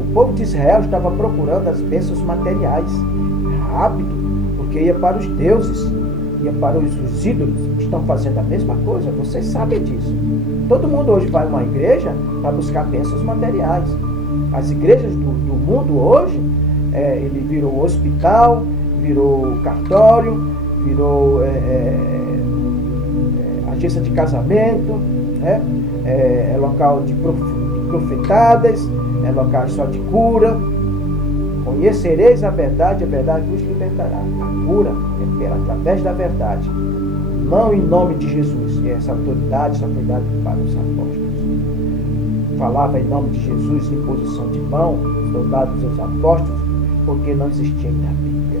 O povo de Israel estava procurando as bênçãos materiais. Rápido, porque ia para os deuses, ia para os ídolos. Estão fazendo a mesma coisa. Vocês sabem disso. Todo mundo hoje vai a uma igreja para buscar bênçãos materiais. As igrejas do mundo hoje, ele virou hospital, virou cartório, virou agência de casamento, né? É local de profetadas, é local só de cura. Conhecereis a verdade vos libertará. A cura é através da verdade, não em nome de Jesus. E essa autoridade só foi dada para os apóstolos. Falava em nome de Jesus, em posição de mão, soldados aos apóstolos, porque não existia ainda a Bíblia.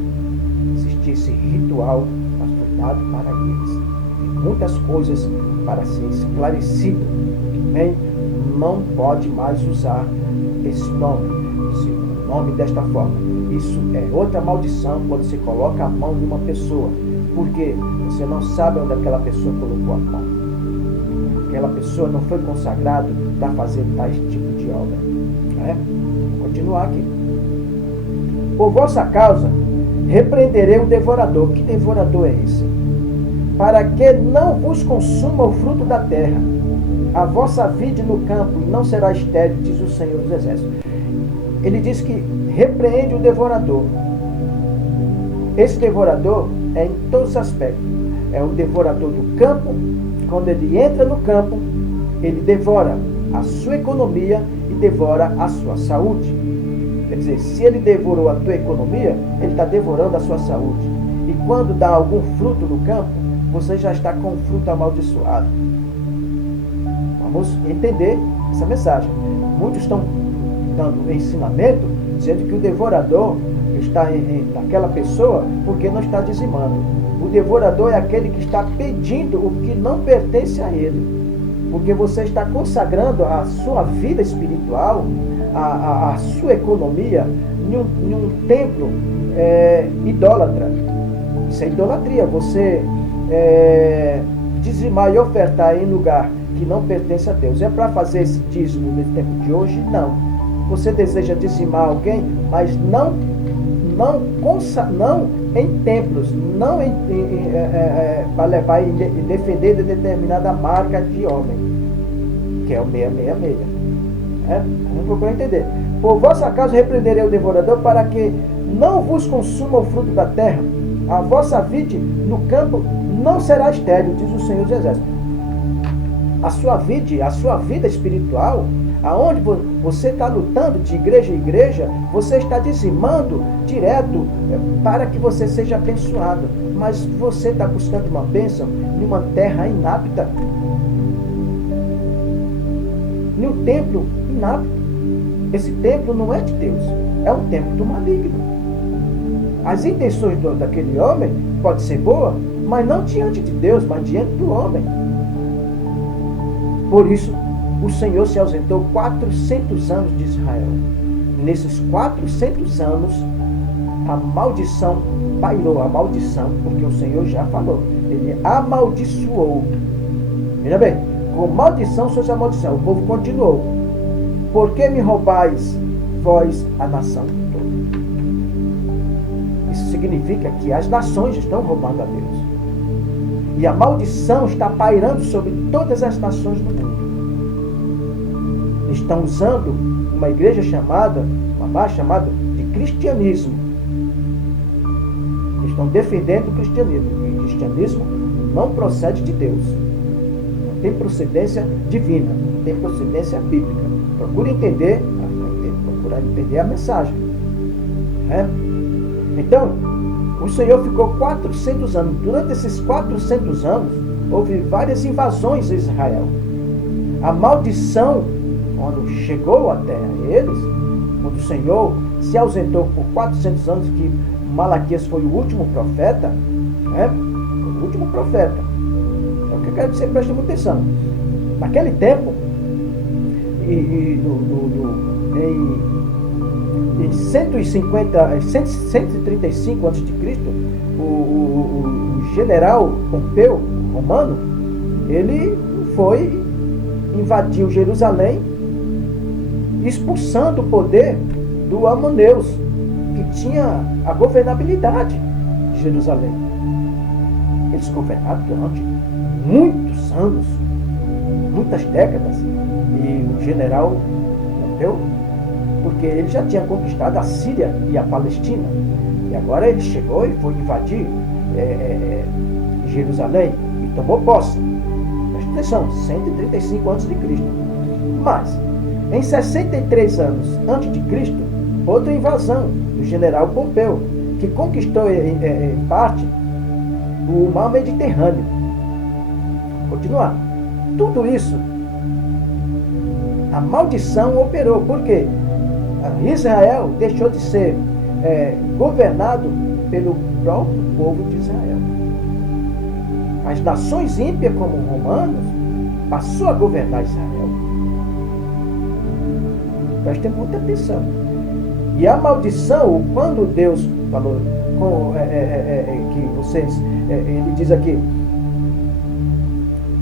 Existia esse ritual, mas foi dado para eles. Tem muitas coisas para ser esclarecido. Bem, não pode mais usar esse nome, o nome desta forma. Isso é outra maldição quando se coloca a mão em uma pessoa. Porque você não sabe onde aquela pessoa colocou a mão. Aquela pessoa não foi consagrada para fazer tais tipo de obra. Né? Vou continuar aqui. Por vossa causa, repreenderei o devorador. Que devorador é esse? Para que não vos consuma o fruto da terra. A vossa vide no campo não será estéril, diz o Senhor dos Exércitos. Ele diz que repreende o devorador. Esse devorador é em todos os aspectos. É o devorador do campo. Quando ele entra no campo, ele devora a sua economia e devora a sua saúde. Quer dizer, se ele devorou a tua economia, ele está devorando a sua saúde. E quando dá algum fruto no campo, você já está com o fruto amaldiçoado. Vamos entender essa mensagem. Muitos estão dando ensinamento, dizendo que o devorador está naquela pessoa porque não está dizimando. O devorador é aquele que está pedindo o que não pertence a ele. Porque você está consagrando a sua vida espiritual, a sua economia, em um templo idólatra. Isso é idolatria. Você dizimar e ofertar em lugar que não pertence a Deus. É para fazer esse dízimo no tempo de hoje? Não. Você deseja dizimar alguém, mas não em templos, não para levar e defender de determinada marca de homem, que é o 666. Vamos procurar entender. Por vossa causa repreenderei o devorador, para que não vos consuma o fruto da terra. A vossa vide no campo não será estéril, diz o Senhor dos Exércitos. A sua vida espiritual, aonde você está lutando de igreja em igreja, você está dizimando direto para que você seja abençoado. Mas você está buscando uma bênção em uma terra inapta, em um templo inapto. Esse templo não é de Deus, é um templo do maligno. As intenções daquele homem podem ser boas, mas não diante de Deus, mas diante do homem. Por isso, o Senhor se ausentou 400 anos de Israel. Nesses 400 anos, a maldição pairou, a maldição, porque o Senhor já falou. Ele amaldiçoou. Veja bem, com maldição sois a maldição. O povo continuou. Por que me roubais, vós, a nação toda? Isso significa que as nações estão roubando a Deus. E a maldição está pairando sobre todas as nações do mundo. Estão usando uma igreja chamada de cristianismo. Estão defendendo o cristianismo. E o cristianismo não procede de Deus. Não tem procedência divina, não tem procedência bíblica. Procure entender, procurar entender a mensagem. Então, o Senhor ficou 400 anos. Durante esses 400 anos, houve várias invasões a Israel. A maldição, quando chegou até eles, quando o Senhor se ausentou por 400 anos, que Malaquias foi o último profeta, foi o último profeta. É o que eu quero que você preste muita atenção. Naquele tempo, em 135 a.C., o general Pompeu, romano, ele foi, invadiu Jerusalém, expulsando o poder do Amaneus, que tinha a governabilidade de Jerusalém. Eles governaram durante muitos anos, muitas décadas, e o general Pompeu, porque ele já tinha conquistado a Síria e a Palestina, e agora ele chegou e foi invadir Jerusalém e tomou posse. Presta atenção, 135 a.C. Mas, em 63 anos antes de Cristo, outra invasão do general Pompeu, que conquistou em parte o mar Mediterrâneo. Continuar. Tudo isso, a maldição operou. Por quê? Israel deixou de ser governado pelo próprio povo de Israel. As nações ímpias, como os romanos, passou a governar Israel. Prestem muita atenção. E a maldição, quando Deus falou que vocês, ele diz aqui,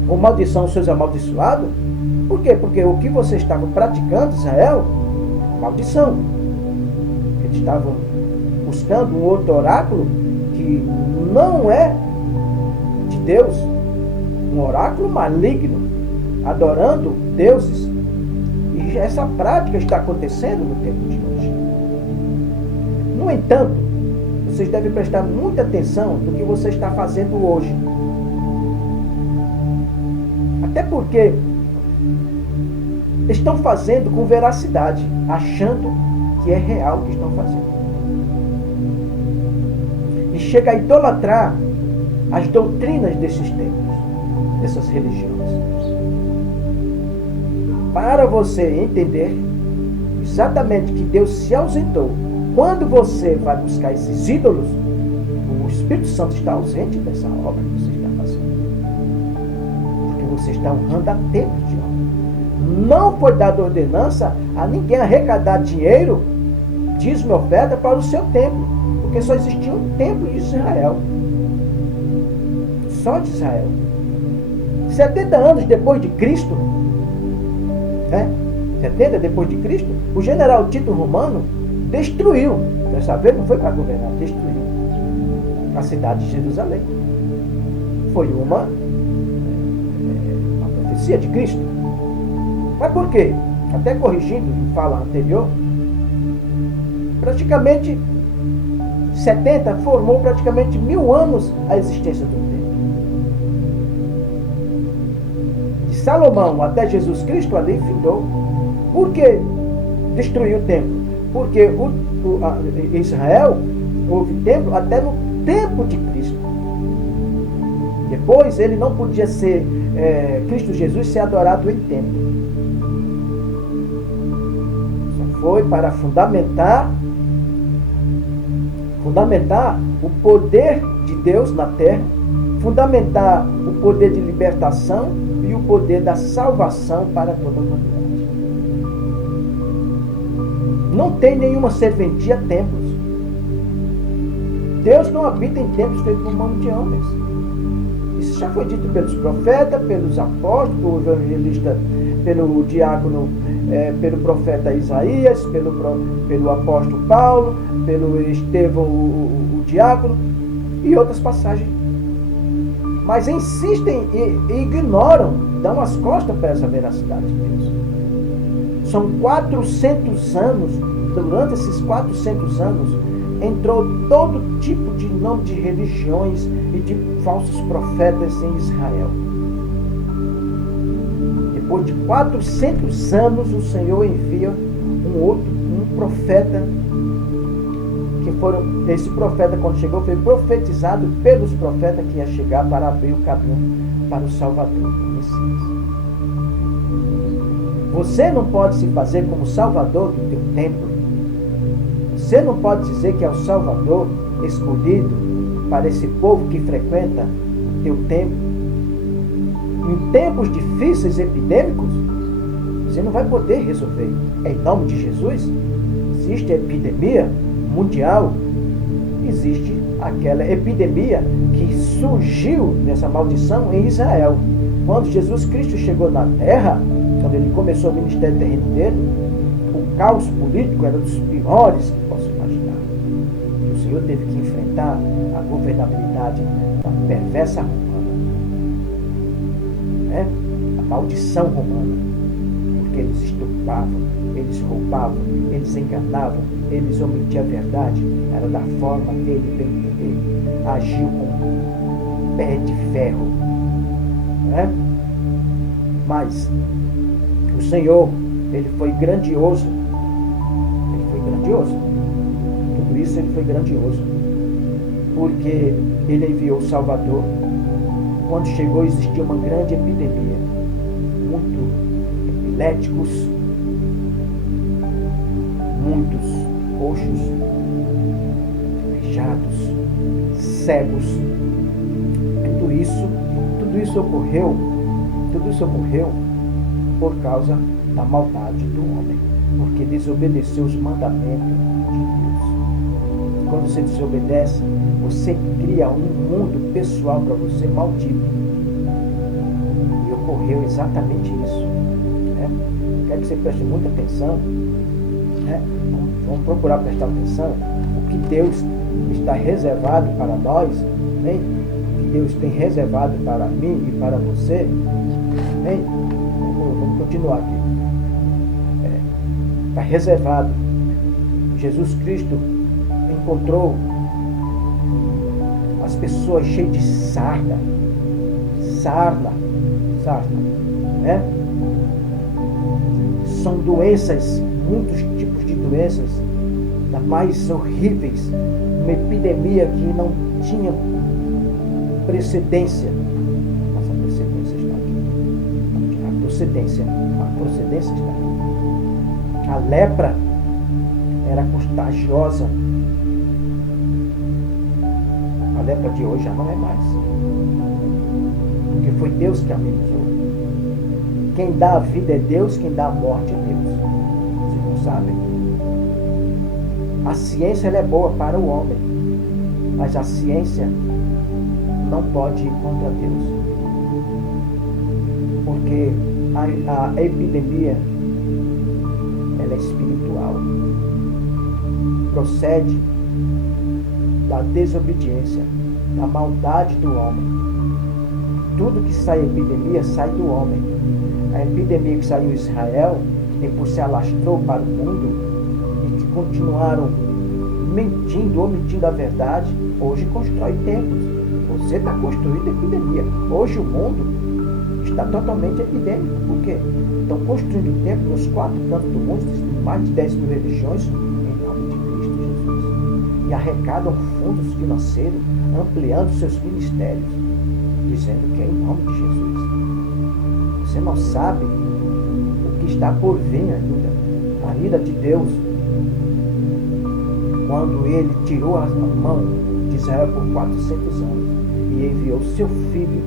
com maldição sois amaldiçoados. Por quê? Porque o que vocês estavam praticando, Israel, maldição. Eles estavam buscando um outro oráculo que não é de Deus, um oráculo maligno, adorando deuses. E essa prática está acontecendo no tempo de hoje. No entanto, vocês devem prestar muita atenção no que você está fazendo hoje. Até porque estão fazendo com veracidade, achando que é real o que estão fazendo. E chega a idolatrar as doutrinas desses tempos, dessas religiões. Para você entender exatamente que Deus se ausentou, quando você vai buscar esses ídolos, o Espírito Santo está ausente dessa obra que você está fazendo. Porque você está honrando a templo de obra. Não foi dada ordenança a ninguém arrecadar dinheiro, dízimo e oferta para o seu templo, porque só existia um templo de Israel. Só de Israel. 70 anos depois de Cristo, 70 depois de Cristo, o general Tito Romano destruiu, dessa vez não foi para governar, destruiu a cidade de Jerusalém. Foi uma profecia de Cristo. Mas por quê? Até corrigindo em fala anterior, praticamente 70 formou praticamente 1000 anos a existência do templo. De Salomão até Jesus Cristo ali findou. Por que destruiu o templo? Porque Israel houve templo até no tempo de Cristo. Depois ele não podia ser Cristo Jesus ser adorado em templo. Foi para fundamentar o poder de Deus na terra, fundamentar o poder de libertação e o poder da salvação para toda a humanidade. Não tem nenhuma serventia a templos. Deus não habita em templos feitos por mão de homens. Isso já foi dito pelos profetas, pelos apóstolos, pelo evangelista, pelo diácono, pelo profeta Isaías, pelo apóstolo Paulo, pelo Estevão, o diácono, e outras passagens. Mas insistem e ignoram, dão as costas para essa veracidade de Deus. São 400 anos, durante esses 400 anos, entrou todo tipo de nome de religiões e de falsos profetas em Israel. Depois de 400 anos, o Senhor envia um profeta, esse profeta, quando chegou, foi profetizado pelos profetas que ia chegar para abrir o caminho para o Salvador, o Messias. Você não pode se fazer como Salvador do teu templo. Você não pode dizer que é o Salvador escolhido para esse povo que frequenta o teu templo. Em tempos difíceis, epidêmicos, você não vai poder resolver. Em nome de Jesus, existe a epidemia mundial, existe aquela epidemia que surgiu nessa maldição em Israel. Quando Jesus Cristo chegou na terra, quando ele começou o ministério terreno dele, o caos político era dos piores que posso imaginar. E o Senhor teve que enfrentar a governabilidade da perversa romana, né? A maldição romana, porque eles estupravam, eles roubavam, eles enganavam, eles omitiam a verdade. Era da forma dele bem entender. Agiu com pé de ferro, né? Mas o Senhor, ele foi grandioso. Ele foi grandioso. Tudo isso ele foi grandioso. Porque ele enviou o Salvador. Quando chegou, existia uma grande epidemia. Muitos epiléticos, muitos coxos, aleijados, cegos. Tudo isso ocorreu por causa da maldade do homem, porque desobedeceu os mandamentos de Deus. Quando você desobedece, você cria um mundo pessoal para você maldito. E ocorreu exatamente isso, né? Quero que você preste muita atenção, né? Vamos procurar prestar atenção. O que Deus está reservado para nós, né? O que Deus tem reservado para mim e para você, né? Vamos continuar aqui. Está reservado. Jesus Cristo encontrou as pessoas cheias de sarna, né? São doenças, muitos tipos de doenças, das mais horríveis, uma epidemia que não tinha precedência. Mas a precedência está aqui. A procedência está aqui. A lepra era contagiosa. A lepra de hoje já não é mais. Porque foi Deus que amenizou. Quem dá a vida é Deus, quem dá a morte é Deus. Vocês não sabem? A ciência ela é boa para o homem, mas a ciência não pode ir contra Deus. Porque a epidemia ela é espiritual. Procede da desobediência, da maldade do homem. Tudo que sai epidemia sai do homem. A epidemia que saiu em Israel, que depois se alastrou para o mundo e que continuaram mentindo, omitindo a verdade, hoje constrói templos. Você está construindo epidemia. Hoje o mundo está totalmente epidêmico. Por quê? Estão construindo templos nos 4 cantos do mundo, existem mais de 10 mil religiões, em nome de Cristo Jesus. E arrecadam fundos financeiros, ampliando seus ministérios, dizendo que é em nome de Jesus. Você não sabe o que está por vir ainda. A ira de Deus, quando ele tirou a mão de Israel por 400 anos e enviou seu filho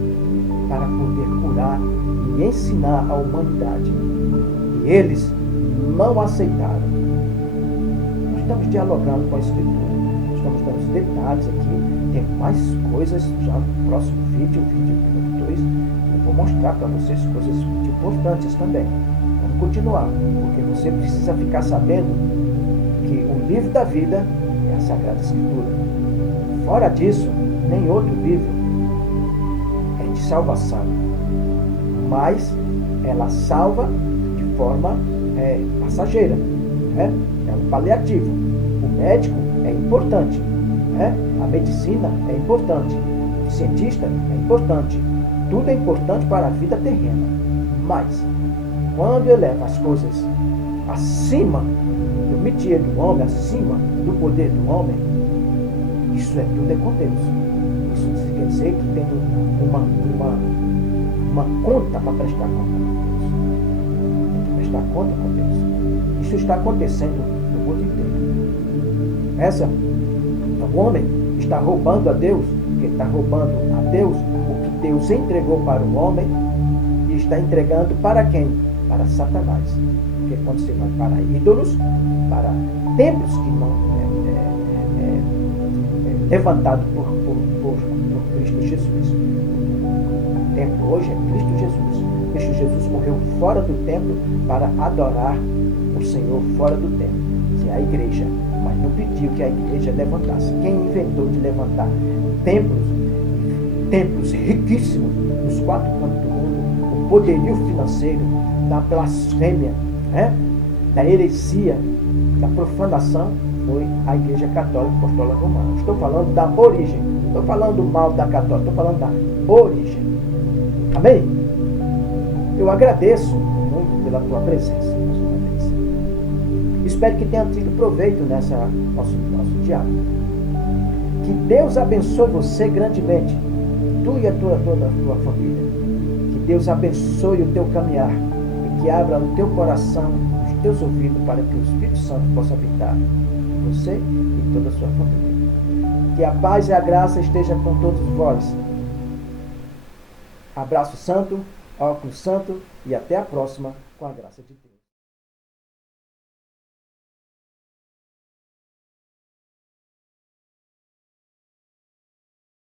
para poder curar e ensinar a humanidade. E eles não aceitaram. Nós estamos dialogando com a Escritura. estamos dando os detalhes aqui. Tem mais coisas já no próximo vídeo, o vídeo número 2. Eu vou mostrar para vocês coisas muito importantes também. Vamos continuar, porque você precisa ficar sabendo que o livro da vida é a Sagrada Escritura. Fora disso, nem outro livro é de salvação, mas ela salva de forma passageira, né? É um paliativo. O médico é importante, né? A medicina é importante, o cientista é importante, tudo é importante para a vida terrena, mas quando eleva as coisas acima do métier do homem, acima do poder do homem, isso tudo é com Deus. Isso quer dizer que tem uma conta para prestar conta com Deus. Tem que prestar conta com Deus. Isso está acontecendo no mundo inteiro. O homem está roubando a Deus, porque está roubando a Deus o que Deus entregou para o homem e está entregando para quem? Para Satanás. Porque quando você vai para ídolos, para templos que não levantado por Cristo Jesus. O templo hoje é Cristo Jesus. Cristo Jesus morreu fora do templo para adorar o Senhor fora do templo, que é a igreja. Mas não pediu que a igreja levantasse. Quem inventou de levantar templos riquíssimos nos 4 cantos do mundo, o poderio financeiro da blasfêmia, da heresia, da profanação, foi a Igreja Católica Apostólica Romana. Estou falando da origem. Não estou falando mal da católica, estou falando da origem. Amém? Eu agradeço muito pela tua presença, mais uma vez. Espero que tenha tido proveito nessa nosso diálogo. Que Deus abençoe você grandemente, tu e toda a tua família. Que Deus abençoe o teu caminhar e que abra o teu coração, os teus ouvidos, para que o Espírito Santo possa habitar você e toda a sua família. Que a paz e a graça esteja com todos vós. Abraço santo, óculos santo e até a próxima, com a graça de Deus.